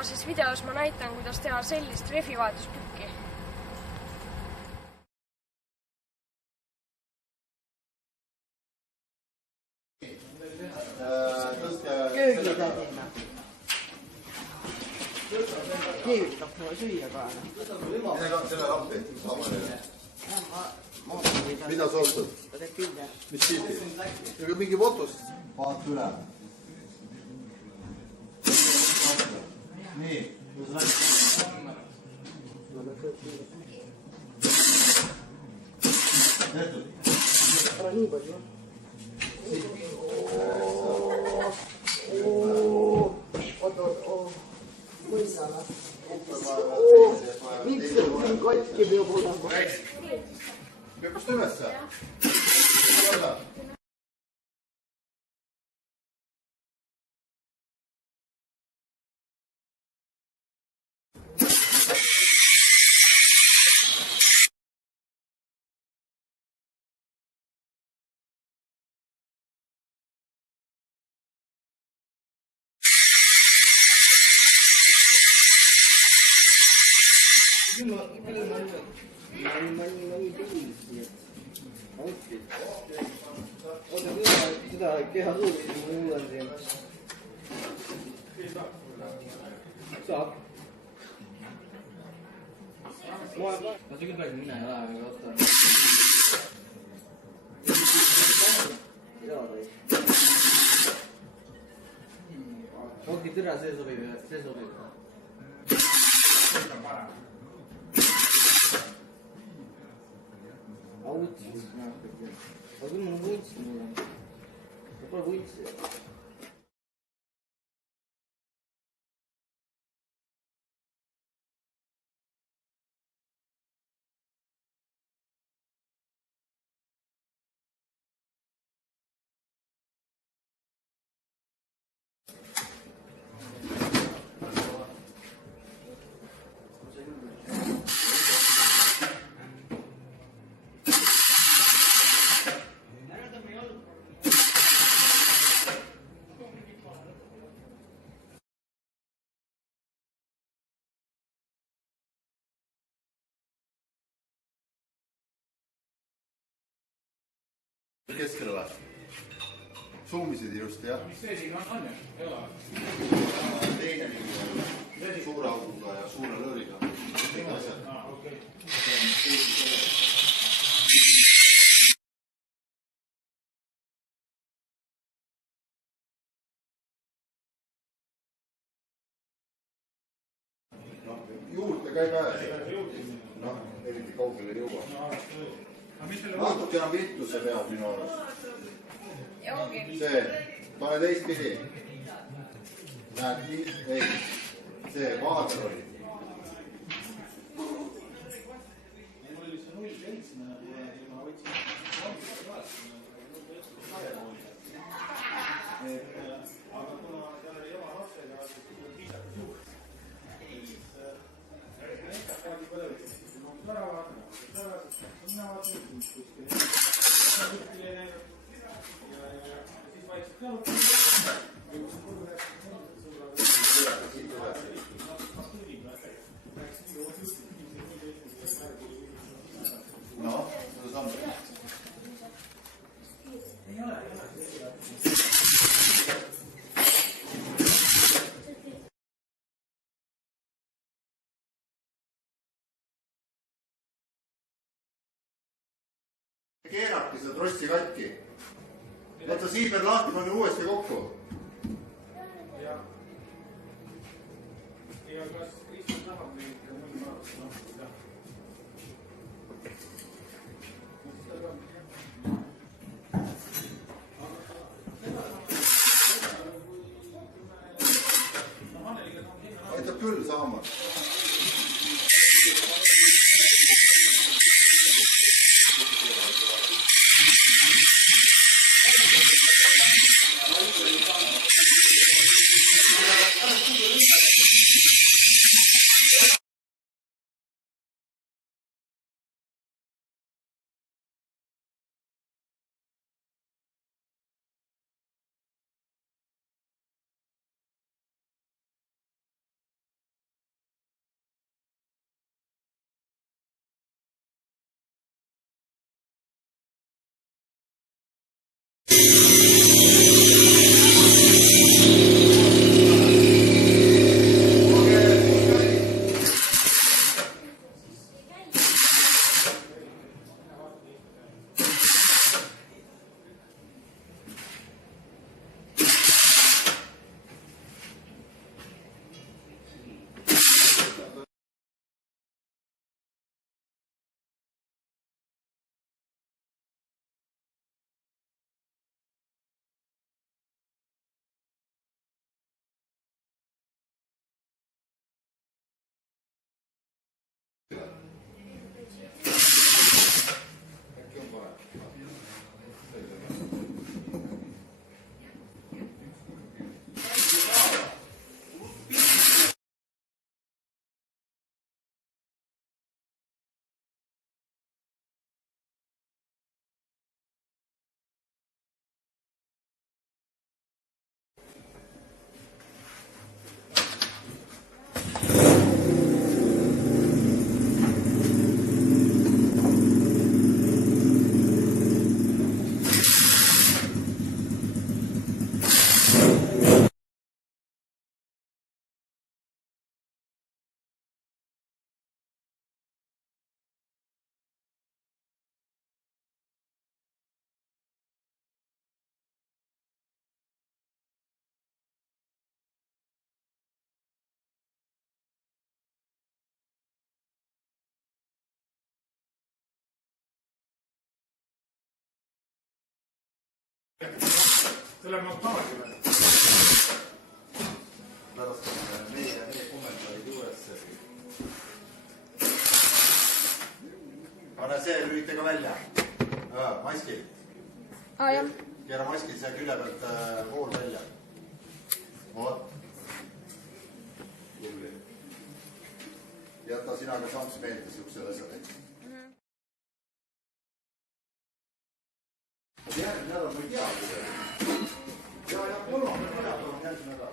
tänases videos ma näitan, kuidas teha sellist rehvivahetuspükki. Köögitädina. Keevitab mulle süüa ka. Selle lahti. Mida sa ostad? Mis pildi? Ega mingi fotos? Vaat üle. Nii. Tehtud. Ära nii palju. Mõisana. Miks see on katki peab olema? Kust ülesse? Seda keha suulis muudan siin. Saab. Ma see küll päris mine ära, aga oota. Ongi türa, see sobib. Auts. Aga küll mul on vuits mulle. Ma pole vuitsi. Keskel oled? Suumisid ilusti, jah? Mis see siin on, jah? Ei ole? Teine suure auguga ja suure lõõriga. Kõik asjad. Juurde käib ajas. Noh, eriti kaugele ei jõua. Natuke enam vittu see peab minu arust. See, pane teistpidi. Näed, ei, see vaader oli. No, seda samme. Keerabki seda trossi katki. Võta siiber lahti, pane uuesti kokku. Ja kas Kristjan tahab neid mõni aitab küll saama. Tuleb nostalgia. Pärast meie kommentaarid juures. Pane see lülita ka välja. Maski. Jah. Keera maski see külje pealt pool välja. Oot. Jäta sina ka Sams meelde siuksed asjad. Järgmine nädal ma ei tea. Ja kolmanda nädal on järgmine nädal.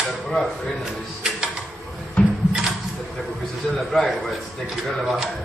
Karburaator enne, siis nagu kui sa selle praegu võed, siis tekib jälle vahe.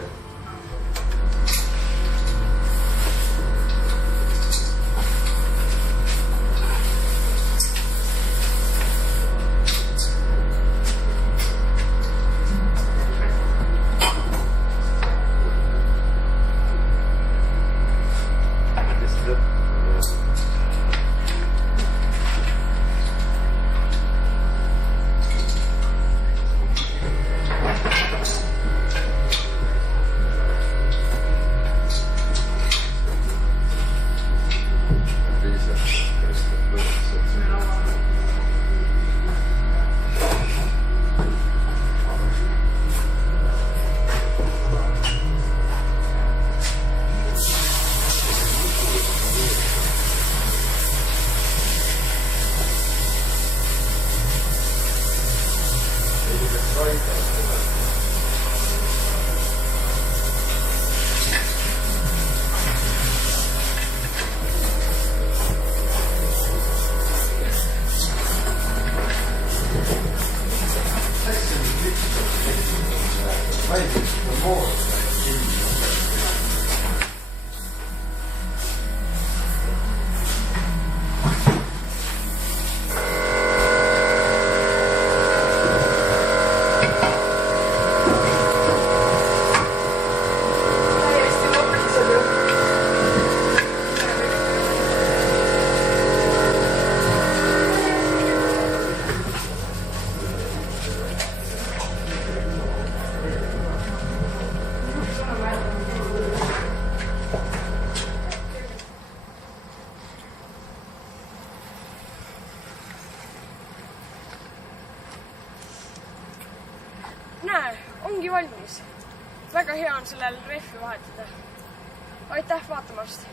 Näe, ongi valmis. Väga hea on sellel rehvi vahetada. Aitäh vaatamast!